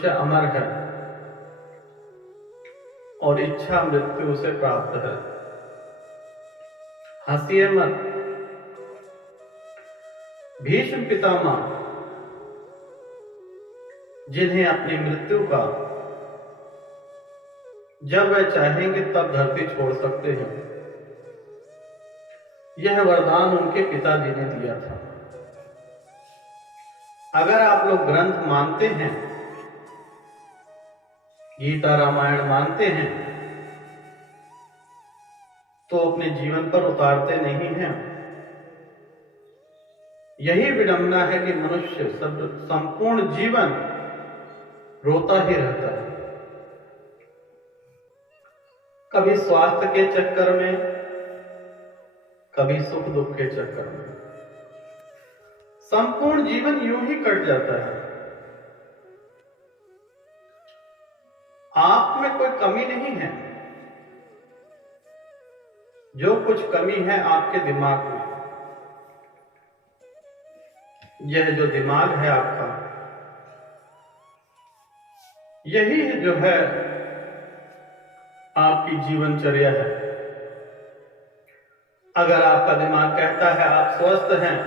मनुष्य अमर है और इच्छा मृत्यु से प्राप्त है। हंसिए मत। भीष्म पितामह जिन्हें अपनी मृत्यु का जब वह चाहेंगे तब धरती छोड़ सकते हैं, यह वरदान उनके पिताजी ने दिया था। अगर आप लोग ग्रंथ मानते हैं, गीता रामायण मानते हैं, तो अपने जीवन पर उतारते नहीं हैं। यही विडंबना है कि मनुष्य संपूर्ण जीवन रोता ही रहता है, कभी स्वास्थ्य के चक्कर में, कभी सुख दुख के चक्कर में। संपूर्ण जीवन यूं ही कट जाता है। आप में कोई कमी नहीं है, जो कुछ कमी है आपके दिमाग में। यह जो दिमाग है आपका, यही जो है आपकी जीवनचर्या है। अगर आपका दिमाग कहता है आप स्वस्थ हैं,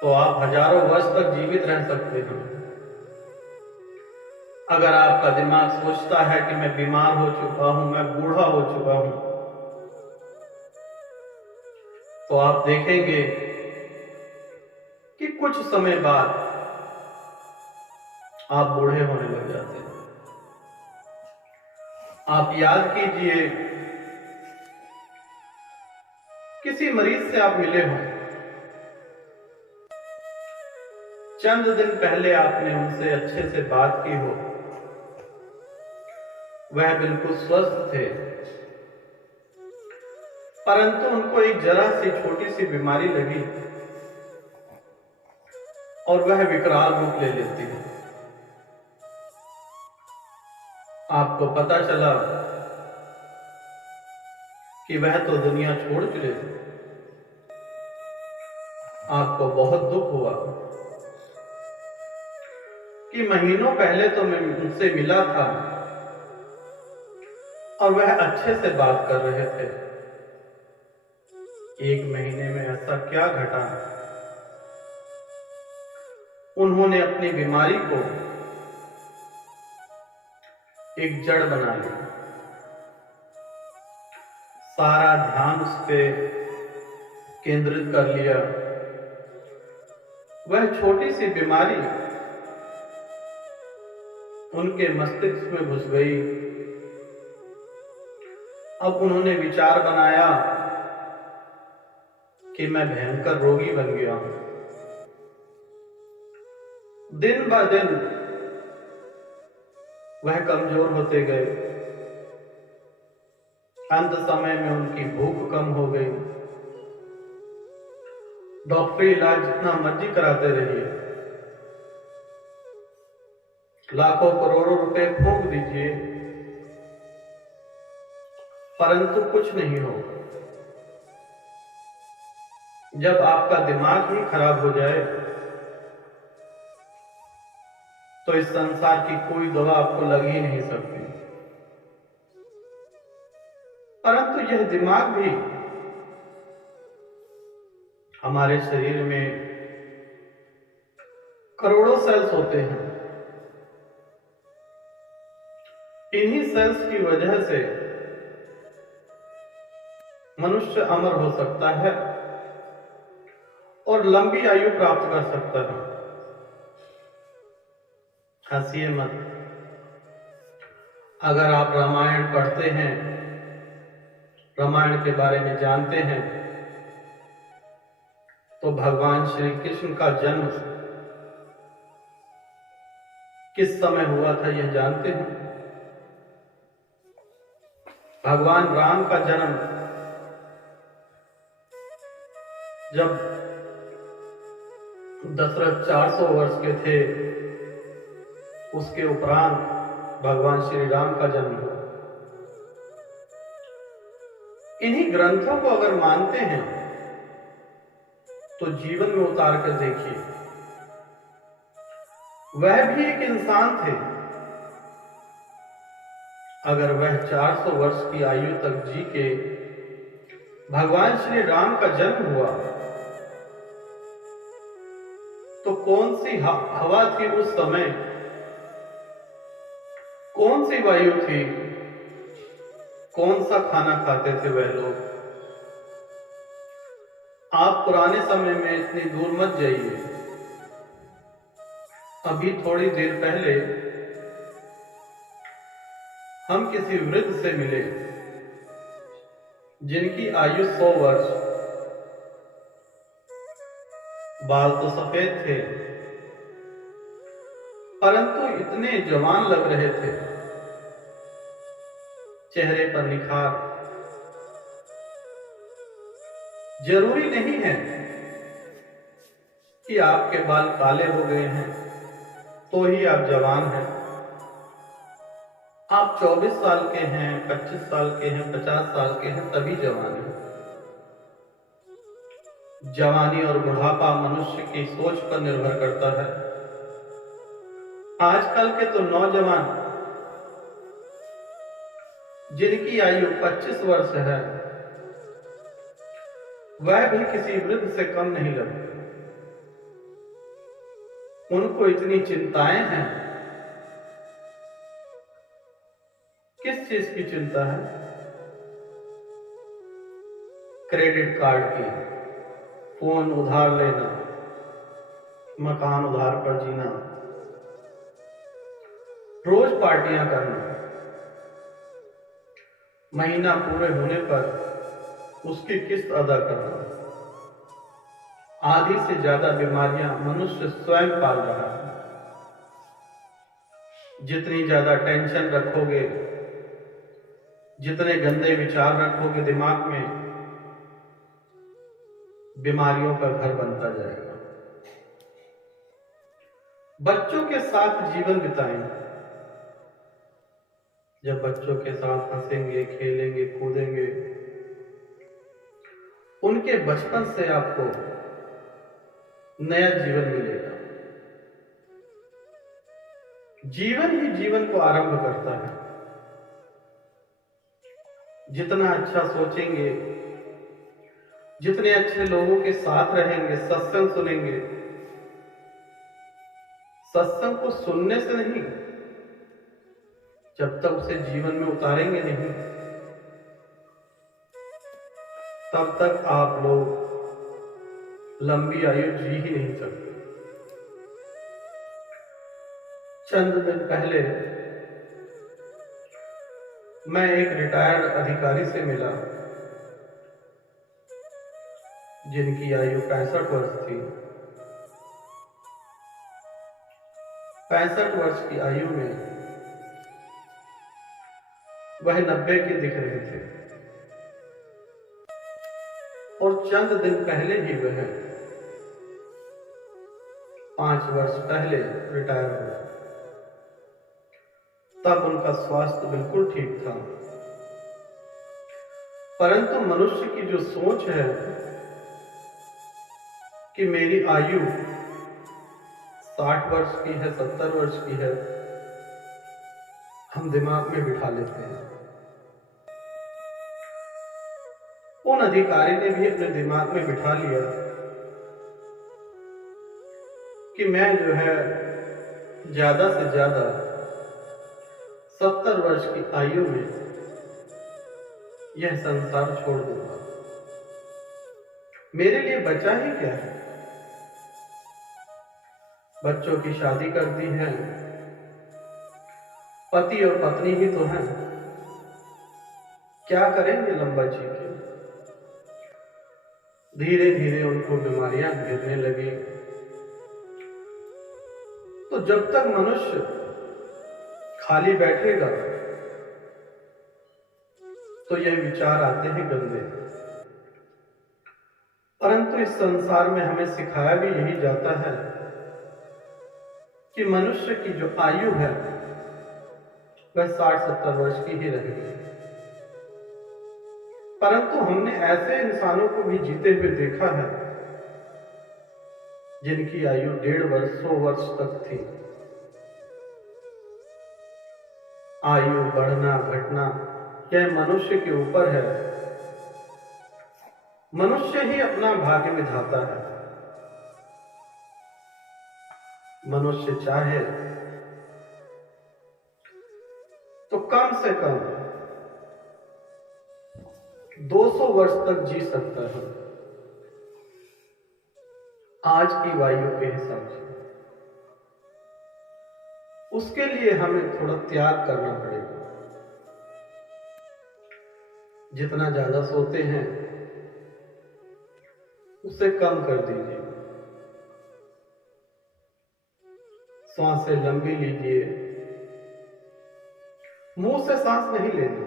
तो आप हजारों वर्ष तक जीवित रह सकते हैं। अगर आपका दिमाग सोचता है कि मैं बीमार हो चुका हूं, मैं बूढ़ा हो चुका हूं, तो आप देखेंगे कि कुछ समय बाद आप बूढ़े होने लग जाते हैं। आप याद कीजिए, किसी मरीज से आप मिले हों, चंद दिन पहले आपने उनसे अच्छे से बात की हो, वह बिल्कुल स्वस्थ थे, परंतु उनको एक जरा सी छोटी सी बीमारी लगी और वह विकराल रूप ले लेती है। आपको पता चला कि वह तो दुनिया छोड़ चुके थे। आपको बहुत दुख हुआ कि महीनों पहले तो मैं उनसे मिला था और वह अच्छे से बात कर रहे थे। एक महीने में ऐसा क्या घटा, उन्होंने अपनी बीमारी को एक जड़ बना ली, सारा ध्यान उस पे केंद्रित कर लिया। वह छोटी सी बीमारी उनके मस्तिष्क में घुस गई। अब उन्होंने विचार बनाया कि मैं भयंकर रोगी बन गया हूं। दिन ब दिन वह कमजोर होते गए। अंत समय में उनकी भूख कम हो गई। डॉक्टरी इलाज जितना मर्जी कराते रहिए, लाखों करोड़ों रुपए फूंक दीजिए, परंतु कुछ नहीं होगा। जब आपका दिमाग ही खराब हो जाए, तो इस संसार की कोई दवा आपको लग ही नहीं सकती। परंतु यह दिमाग भी हमारे शरीर में करोड़ों सेल्स होते हैं। इन्हीं सेल्स की वजह से मनुष्य अमर हो सकता है और लंबी आयु प्राप्त कर सकता है। हंसिए मत। अगर आप रामायण पढ़ते हैं, रामायण के बारे में जानते हैं, तो भगवान श्री कृष्ण का जन्म किस समय हुआ था यह जानते हैं? भगवान राम का जन्म जब दशरथ 400 वर्ष के थे, उसके उपरांत भगवान श्री राम का जन्म हुआ। इन्हीं ग्रंथों को अगर मानते हैं तो जीवन में उतार कर देखिए। वह भी एक इंसान थे। अगर वह 400 वर्ष की आयु तक जी के भगवान श्री राम का जन्म हुआ, तो कौन सी हवा थी उस समय, कौन सी वायु थी, कौन सा खाना खाते थे वह लोग। आप पुराने समय में इतनी दूर मत जाइए। अभी थोड़ी देर पहले हम किसी वृद्ध से मिले जिनकी आयु 100 वर्ष। बाल तो सफेद थे, परंतु इतने जवान लग रहे थे, चेहरे पर निखार। जरूरी नहीं है कि आपके बाल काले हो गए हैं तो ही आप जवान हैं। आप 24 साल के हैं, 25 साल के हैं, 50 साल के हैं, तभी जवान हैं। जवानी और बुढ़ापा मनुष्य की सोच पर निर्भर करता है। आजकल के तो नौजवान जिनकी आयु 25 वर्ष है, वह भी किसी वृद्ध से कम नहीं लगते। उनको इतनी चिंताएं हैं। किस चीज की चिंता है? क्रेडिट कार्ड की, फोन उधार लेना, मकान उधार पर जीना, रोज पार्टियां करना, महीना पूरे होने पर उसकी किस्त अदा करना। आधी से ज्यादा बीमारियां मनुष्य स्वयं पाल रहा है। जितनी ज्यादा टेंशन रखोगे, जितने गंदे विचार रखोगे दिमाग में, बीमारियों का घर बनता जाएगा। बच्चों के साथ जीवन बिताएं। जब बच्चों के साथ हंसेंगे, खेलेंगे, कूदेंगे, उनके बचपन से आपको नया जीवन मिलेगा। जीवन ही जीवन को आरंभ करता है। जितना अच्छा सोचेंगे, जितने अच्छे लोगों के साथ रहेंगे, सत्संग सुनेंगे, सत्संग को सुनने से नहीं, जब तक उसे जीवन में उतारेंगे नहीं, तब तक आप लोग लंबी आयु जी ही नहीं सकते। चंद दिन पहले मैं एक रिटायर्ड अधिकारी से मिला जिनकी आयु 65 वर्ष थी। 65 वर्ष की आयु में वह 90 के दिख रहे थे और चंद दिन पहले ही वह 5 वर्ष पहले रिटायर हुए। तब उनका स्वास्थ्य बिल्कुल ठीक था, परंतु मनुष्य की जो सोच है कि मेरी आयु 60 वर्ष की है, 70 वर्ष की है, हम दिमाग में बिठा लेते हैं। उन अधिकारी ने भी अपने दिमाग में बिठा लिया कि मैं जो है ज्यादा से ज्यादा 70 वर्ष की आयु में यह संसार छोड़ दूंगा। मेरे लिए बचा ही क्या है? बच्चों की शादी कर दी है, पति और पत्नी ही तो हैं, क्या करेंगे लंबा जी के? धीरे धीरे उनको बीमारियां घेरने लगी। तो जब तक मनुष्य खाली बैठेगा तो यह विचार आते हैं गंदे। परंतु इस संसार में हमें सिखाया भी यही जाता है कि मनुष्य की जो आयु है वह 60-70 वर्ष की ही रहेगी। परंतु हमने ऐसे इंसानों को भी जीते हुए देखा है जिनकी आयु 150 वर्ष 100 वर्ष तक थी। आयु बढ़ना घटना यह मनुष्य के ऊपर है। मनुष्य ही अपना भाग्य विधाता है। मनुष्य चाहे तो कम से कम 200 वर्ष तक जी सकता है आज की वायु के हिसाब से। उसके लिए हमें थोड़ा त्याग करना पड़ेगा। जितना ज्यादा सोते हैं उसे कम कर दीजिए। सांसें लंबी लीजिए। मुंह से सांस नहीं लेनी।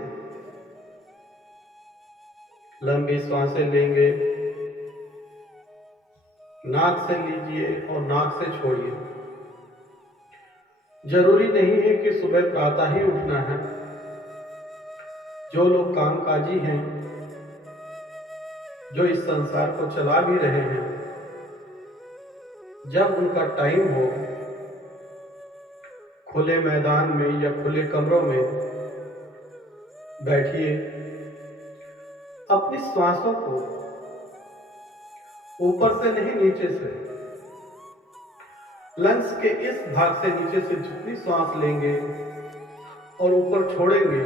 लंबी सांसें लेंगे, नाक से लीजिए और नाक से छोड़िए। जरूरी नहीं है कि सुबह प्रातः ही उठना है। जो लोग कामकाजी हैं, जो इस संसार को चला भी रहे हैं, जब उनका टाइम हो, खुले मैदान में या खुले कमरों में बैठिए। अपनी श्वासों को ऊपर से नहीं, नीचे से, लंग्स के इस भाग से नीचे से जितनी सांस लेंगे और ऊपर छोड़ेंगे,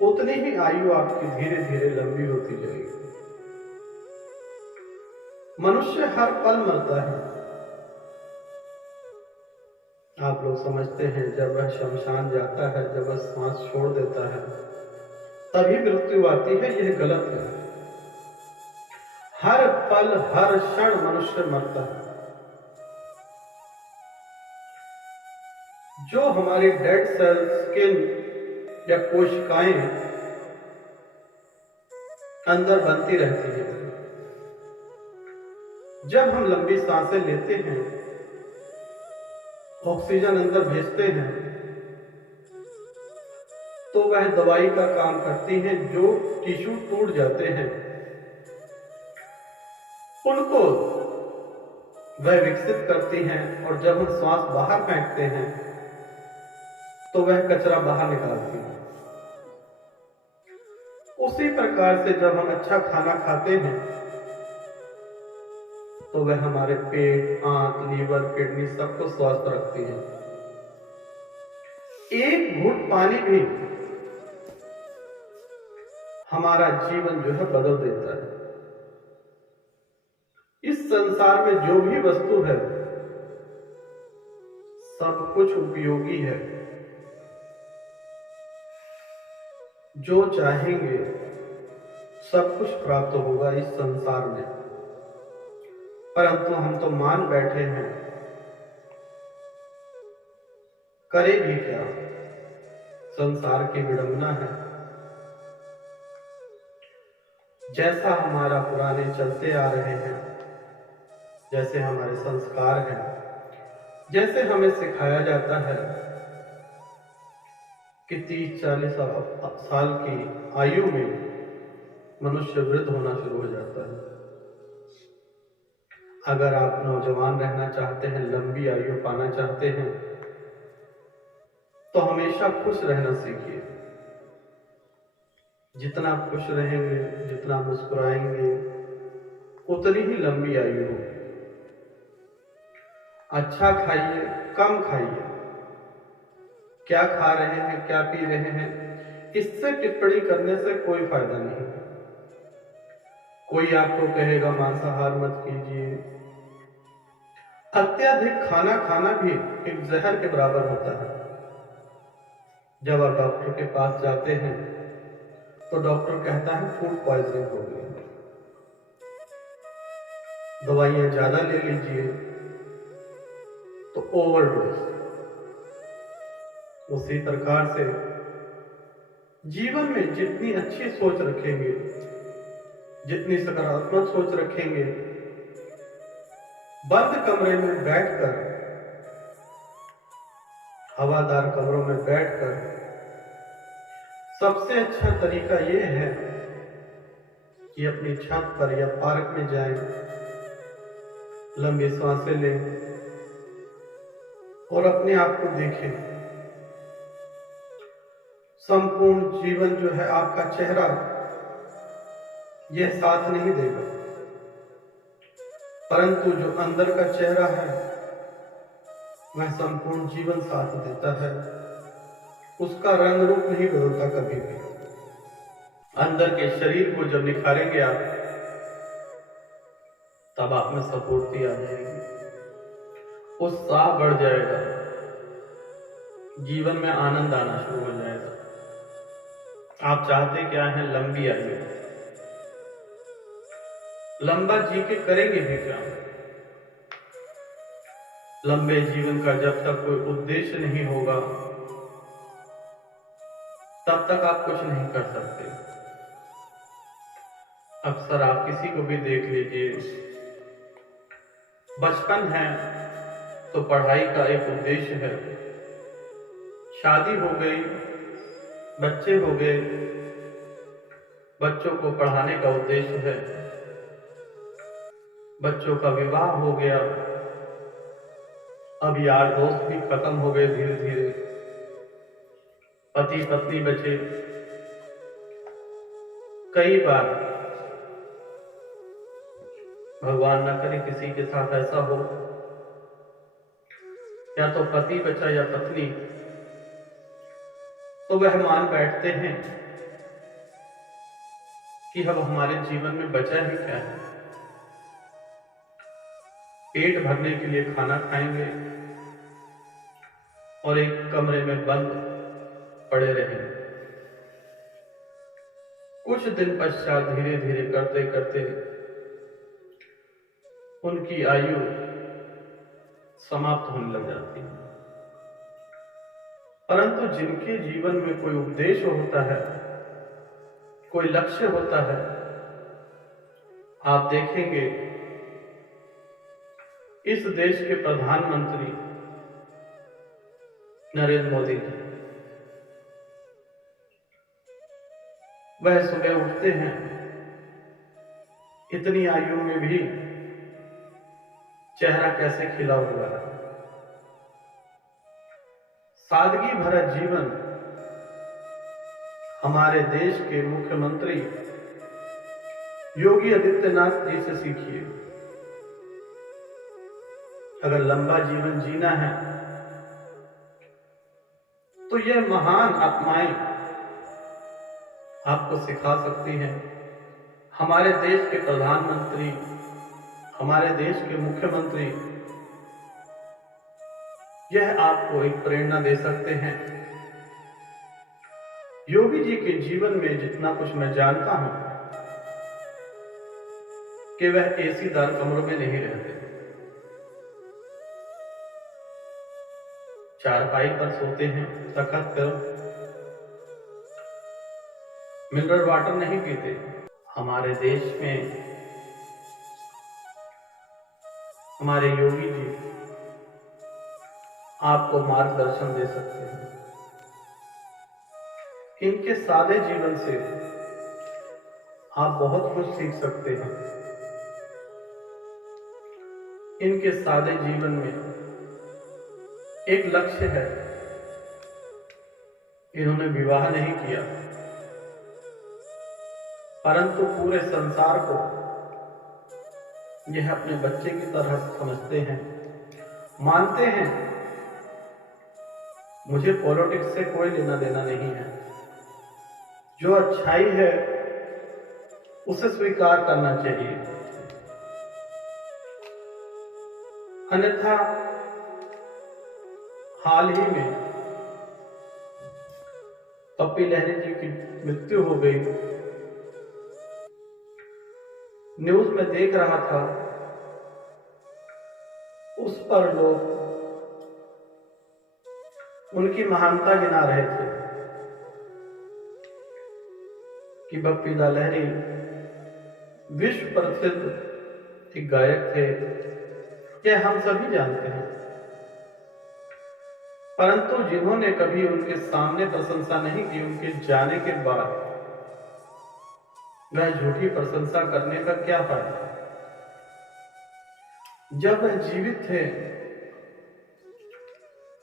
उतनी ही आयु आपकी धीरे धीरे लंबी होती जाएगी। मनुष्य हर पल मरता है। आप लोग समझते हैं जब वह शमशान जाता है, जब वह सांस छोड़ देता है, तभी मृत्यु आती है। यह गलत है। हर पल हर क्षण मनुष्य मरता है। जो हमारी डेड सेल, स्किन या कोशिकाएं अंदर बनती रहती है, जब हम लंबी सांसें लेते हैं, ऑक्सीजन अंदर भेजते हैं, तो वह दवाई का काम करती है। जो टिश्यू टूट जाते हैं उनको वह विकसित करती हैं, और जब हम श्वास बाहर फेंकते हैं तो वह कचरा बाहर निकालती है। उसी प्रकार से जब हम अच्छा खाना खाते हैं तो वह हमारे पेट, आंत, लीवर, किडनी सबको स्वस्थ रखती है। एक घूंट पानी भी हमारा जीवन जो है बदल देता है। इस संसार में जो भी वस्तु है सब कुछ उपयोगी है। जो चाहेंगे सब कुछ प्राप्त होगा इस संसार में, परंतु हम तो मान बैठे हैं, करें भी क्या? संसार की विडंबना है। जैसा हमारा पुराने चलते आ रहे हैं, जैसे हमारे संस्कार हैं, जैसे हमें सिखाया जाता है कि 30-40 साल की आयु में मनुष्य वृद्ध होना शुरू हो जाता है। अगर आप नौजवान रहना चाहते हैं, लंबी आयु पाना चाहते हैं, तो हमेशा खुश रहना सीखिए। जितना खुश रहेंगे, जितना मुस्कुराएंगे, उतनी ही लंबी आयु होगी। अच्छा खाइए, कम खाइए। क्या खा रहे हैं, क्या पी रहे हैं, इससे टिप्पणी करने से कोई फायदा नहीं। कोई आपको कहेगा मांसाहार मत कीजिए। अत्यधिक खाना खाना भी एक जहर के बराबर होता है। जब आप डॉक्टर के पास जाते हैं तो डॉक्टर कहता है फूड पॉइजनिंग हो गई, दवाइयां ज्यादा ले लीजिए, तो ओवरडोज। उसी प्रकार से जीवन में जितनी अच्छी सोच रखेंगे, जितनी सकारात्मक सोच रखेंगे, बंद कमरे में बैठकर, हवादार कमरों में बैठकर, सबसे अच्छा तरीका यह है कि अपनी छत पर या पार्क में जाएं, लंबी सांसें लें और अपने आप को देखें संपूर्ण जीवन जो है आपका चेहरा यह साथ नहीं देगा, परंतु जो अंदर का चेहरा है वह संपूर्ण जीवन साथ देता है। उसका रंग रूप नहीं बदलता कभी भी। अंदर के शरीर को जब निखारेंगे आप, तब आप में स्फूर्ति आ जाएगी, उत्साह बढ़ जाएगा, जीवन में आनंद आना शुरू हो जाएगा। आप चाहते क्या हैं? लंबी आयु। लंबा जी के करेंगे भी क्या? लंबे जीवन का जब तक कोई उद्देश्य नहीं होगा, तब तक आप कुछ नहीं कर सकते। अक्सर आप किसी को भी देख लीजिए, बचपन है तो पढ़ाई का एक उद्देश्य है, शादी हो गई, बच्चे हो गए, बच्चों को पढ़ाने का उद्देश्य है, बच्चों का विवाह हो गया, अब यार दोस्त भी खत्म हो गए धीरे धीरे, पति पत्नी बचे। कई बार भगवान न करे किसी के साथ ऐसा हो, या तो पति बचा या पत्नी, तो वह मान बैठते हैं कि अब हमारे जीवन में बचा ही क्या है। पेट भरने के लिए खाना खाएंगे और एक कमरे में बंद पड़े रहेंगे। कुछ दिन पश्चात धीरे धीरे करते करते उनकी आयु समाप्त होने लग जाती है। परंतु जिनके जीवन में कोई उद्देश्य होता है, कोई लक्ष्य होता है, आप देखेंगे इस देश के प्रधानमंत्री नरेंद्र मोदी जी, वह सुबह उठते हैं, इतनी आयु में भी चेहरा कैसे खिला हुआ है। सादगी भरा जीवन हमारे देश के मुख्यमंत्री योगी आदित्यनाथ जी से सीखिए। अगर लंबा जीवन जीना है तो यह महान आत्माएं आपको सिखा सकती हैं। हमारे देश के प्रधानमंत्री, हमारे देश के मुख्यमंत्री यह आपको एक प्रेरणा दे सकते हैं। योगी जी के जीवन में जितना कुछ मैं जानता हूं कि वह एसीदार कमरों में नहीं रहते, चारपाई पर सोते हैं, तखत पर, मिनरल वाटर नहीं पीते। हमारे देश में हमारे योगी जी आपको मार्गदर्शन दे सकते हैं। इनके सादे जीवन से आप बहुत कुछ सीख सकते हैं। इनके सादे जीवन में एक लक्ष्य है। इन्होंने विवाह नहीं किया, परंतु पूरे संसार को यह अपने बच्चे की तरह समझते हैं, मानते हैं मुझे पॉलिटिक्स से कोई लेना देना नहीं है, जो अच्छाई है उसे स्वीकार करना चाहिए, अन्यथा हाल ही में पप्पी लहरी जी की मृत्यु हो गई। न्यूज में देख रहा था, उस पर लोग उनकी महानता गिना रहे थे कि पप्पी लहरी विश्व प्रसिद्ध एक गायक थे, यह हम सभी जानते हैं। परंतु जिन्होंने कभी उनके सामने प्रशंसा नहीं की, उनके जाने के बाद वह झूठी प्रशंसा करने का क्या फायदा। जब वह जीवित थे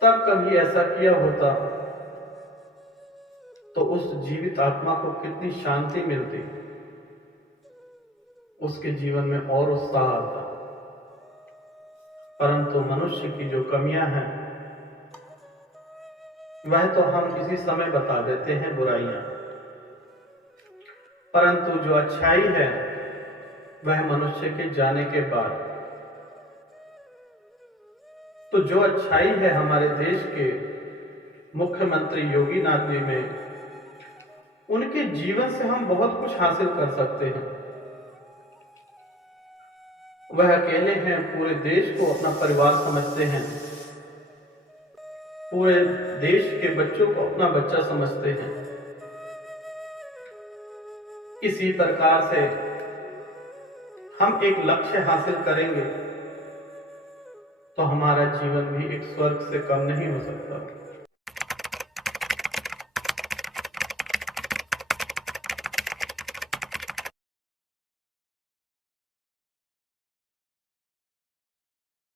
तब कभी ऐसा किया होता तो उस जीवित आत्मा को कितनी शांति मिलती, उसके जीवन में और उत्साह आता। परंतु मनुष्य की जो कमियां हैं वह तो हम इसी समय बता देते हैं, बुराइयां, परंतु जो अच्छाई है वह मनुष्य के जाने के बाद। तो जो अच्छाई है हमारे देश के मुख्यमंत्री योगीनाथ जी में, उनके जीवन से हम बहुत कुछ हासिल कर सकते हैं। वह अकेले हैं, पूरे देश को अपना परिवार समझते हैं, पूरे देश के बच्चों को अपना बच्चा समझते हैं। इसी प्रकार से हम एक लक्ष्य हासिल करेंगे तो हमारा जीवन भी एक स्वर्ग से कम नहीं हो सकता।